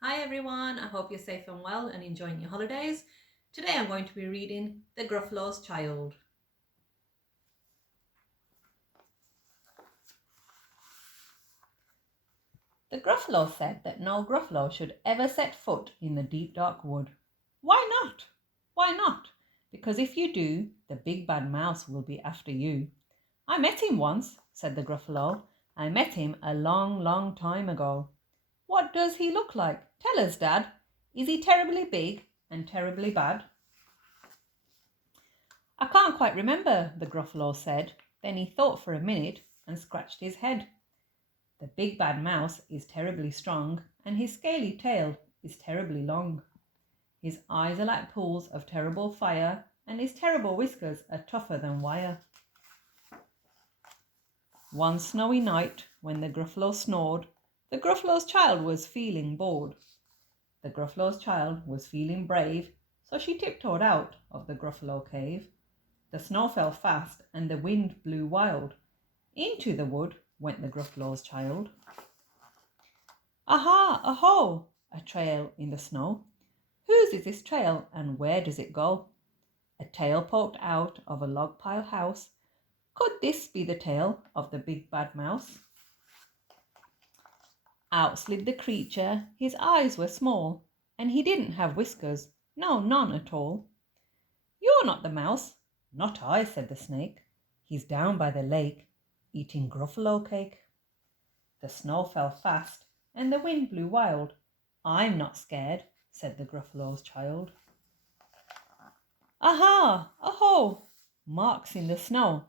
Hi everyone, I hope you're safe and well and enjoying your holidays. Today I'm going to be reading The Gruffalo's Child. The Gruffalo said that no Gruffalo should ever set foot in the deep dark wood. Why not? Why not? Because if you do, the big bad mouse will be after you. I met him once, said the Gruffalo. I met him a long, long time ago. What does he look like? Tell us, Dad. Is he terribly big and terribly bad? I can't quite remember, the Gruffalo said. Then he thought for a minute and scratched his head. The big bad mouse is terribly strong, and his scaly tail is terribly long. His eyes are like pools of terrible fire, and his terrible whiskers are tougher than wire. One snowy night, when the Gruffalo snored, the Gruffalo's child was feeling bored. The Gruffalo's child was feeling brave, so she tiptoed out of the Gruffalo cave. The snow fell fast and the wind blew wild. Into the wood went the Gruffalo's child. Aha, aho, a trail in the snow. Whose is this trail and where does it go? A tail poked out of a log pile house. Could this be the tail of the big bad mouse? Out slid the creature, his eyes were small, and he didn't have whiskers, no, none at all. You're not the mouse. Not I, said the snake. He's down by the lake, eating Gruffalo cake. The snow fell fast, and the wind blew wild. I'm not scared, said the Gruffalo's child. Aha, aho, marks in the snow.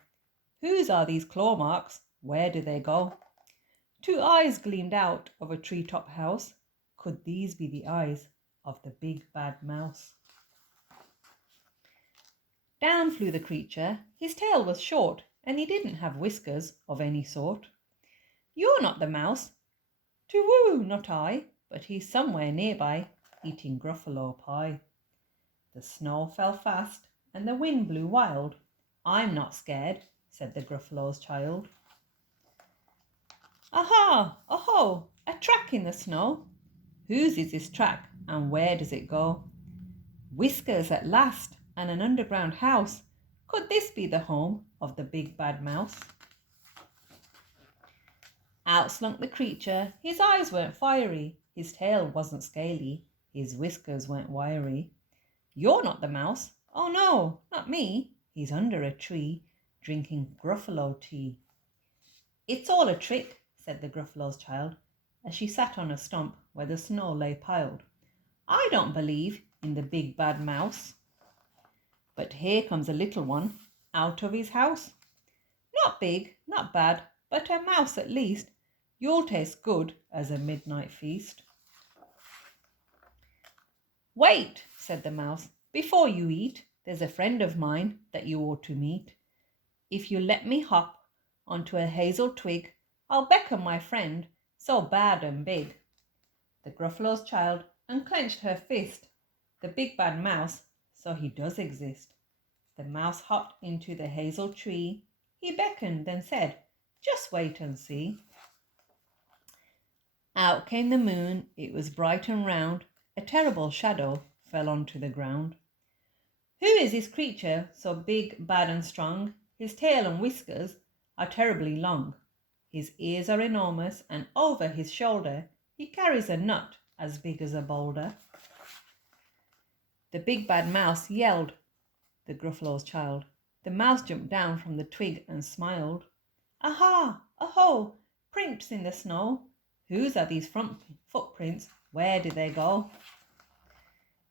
Whose are these claw marks? Where do they go? Two eyes gleamed out of a treetop house. Could these be the eyes of the big bad mouse? Down flew the creature. His tail was short, and he didn't have whiskers of any sort. You're not the mouse. To-woo, not I, but he's somewhere nearby, eating Gruffalo pie. The snow fell fast, and the wind blew wild. I'm not scared, said the Gruffalo's child. Aha, aho, a track in the snow. Whose is this track, and where does it go? Whiskers at last, and an underground house. Could this be the home of the big bad mouse? Out slunk the creature. His eyes weren't fiery, his tail wasn't scaly, his whiskers weren't wiry. You're not the mouse. Oh no, not me. He's under a tree, drinking Gruffalo tea. It's all a trick, said the Gruffalo's child, as she sat on a stump where the snow lay piled. I don't believe in the big bad mouse. But here comes a little one out of his house. Not big, not bad, but a mouse at least. You'll taste good as a midnight feast. Wait, said the mouse, before you eat. There's a friend of mine that you ought to meet. If you let me hop onto a hazel twig, I'll beckon my friend so bad and big. The Gruffalo's child unclenched her fist. The big bad mouse, so he does exist. The mouse hopped into the hazel tree. He beckoned, then said, just wait and see. Out came the moon. It was bright and round. A terrible shadow fell onto the ground. Who is this creature so big, bad and strong? His tail and whiskers are terribly long. His ears are enormous, and over his shoulder he carries a nut as big as a boulder. The big bad mouse yelled, the Gruffalo's child. The mouse jumped down from the twig and smiled. Aha, aho, prints in the snow. Whose are these front footprints? Where do they go?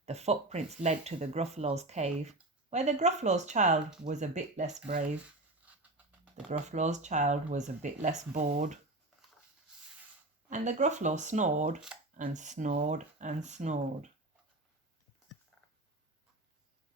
The footprints led to the Gruffalo's cave, where the Gruffalo's child was a bit less brave. The Gruffalo's child was a bit less bored. And the Gruffalo snored and snored and snored.